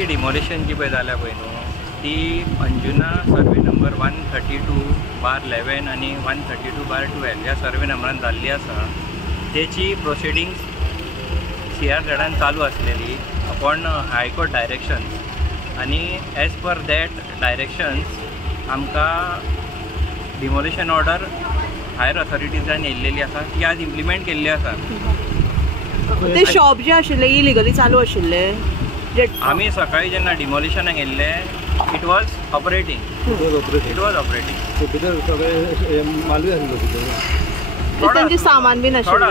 बिल्डिंगची demolition जी पळय जाल्या पळय न्हू ती अंजुना सर्वे नंबर 132/11 आणि 132/12 ह्या सर्वे नंबरान जाल्ली आसा. तेची प्रोसिडींग्स CRZान चालू आसलेली अपॉन हायकोर्ट डायरेक्शन्स आणि एज पर दॅट डायरेक्शन्स आमकां डिमोलिशन ऑर्डर हायर ऑथॉरिटीजान येयल्लेली आसा ती आज इम्प्लिमेंट केल्ली आसा. ते शॉप जे आशिल्ले इलिगली चालू आशिल्ले आमी सकाळी जेन्ना डिमोलिशनाक गेल्ले इट वॉज ऑपरेटींग. त्यांचे सामान बीन आशिल्लें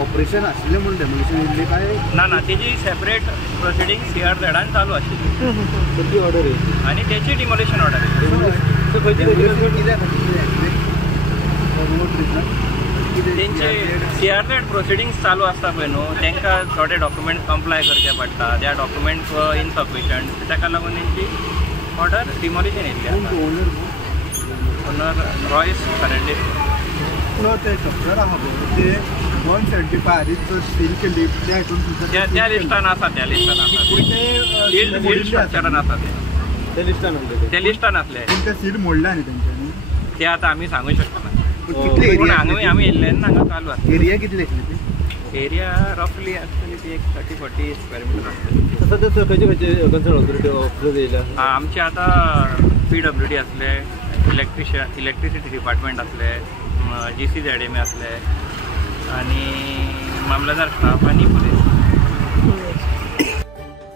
ऑपरेशन आशिल्लें म्हणून डेमोलिशन येयल्लें काय ना तेजी सेपरेट प्रोसिडींग CRZान चालू आशिल्ली ऑर्डर आनी तेची डिमोलिशन ऑर्डर तेंचे CRZ प्रोसिडींग्स चालू आसता पळय न्हू तांकां थोडे डॉक्युमेंट्स कंप्लाय करचे पडटा. त्या डॉक्युमेंट्स इनसफिशियंट ताका लागून तेंची ऑर्डर डिमोलिशन येयल्ली आसा. ओनर रॉयस फर्नांडीस ते स्ट्रक्चर आहा पळय ते 175 सील केल्ली त्या लिस्टान आसा त्या स्ट्रक्चरान आसा ते लिस्टान आसले. ते सील मोडले न्ही तेंच्यांनी ते आतां आमी सांगूं शकना. कितले एरिया आमी येयल्ले हांगा चालू आसा. एरिया कितले आसले एरिया रफली आसतली ती एक 30-40 स्क्वेअर मीटर आसतली. कन्सर्न ऑथॉरिटी ऑफिसर येयला आमचे आतां PWD आसले, इलेक्ट्रिसिटी डिपार्टमेंट आसले, GCZMA आसले आनी मामलेदार स्टाफ आनी पुलीस.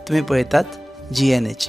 तुम्ही पळयतात GNH.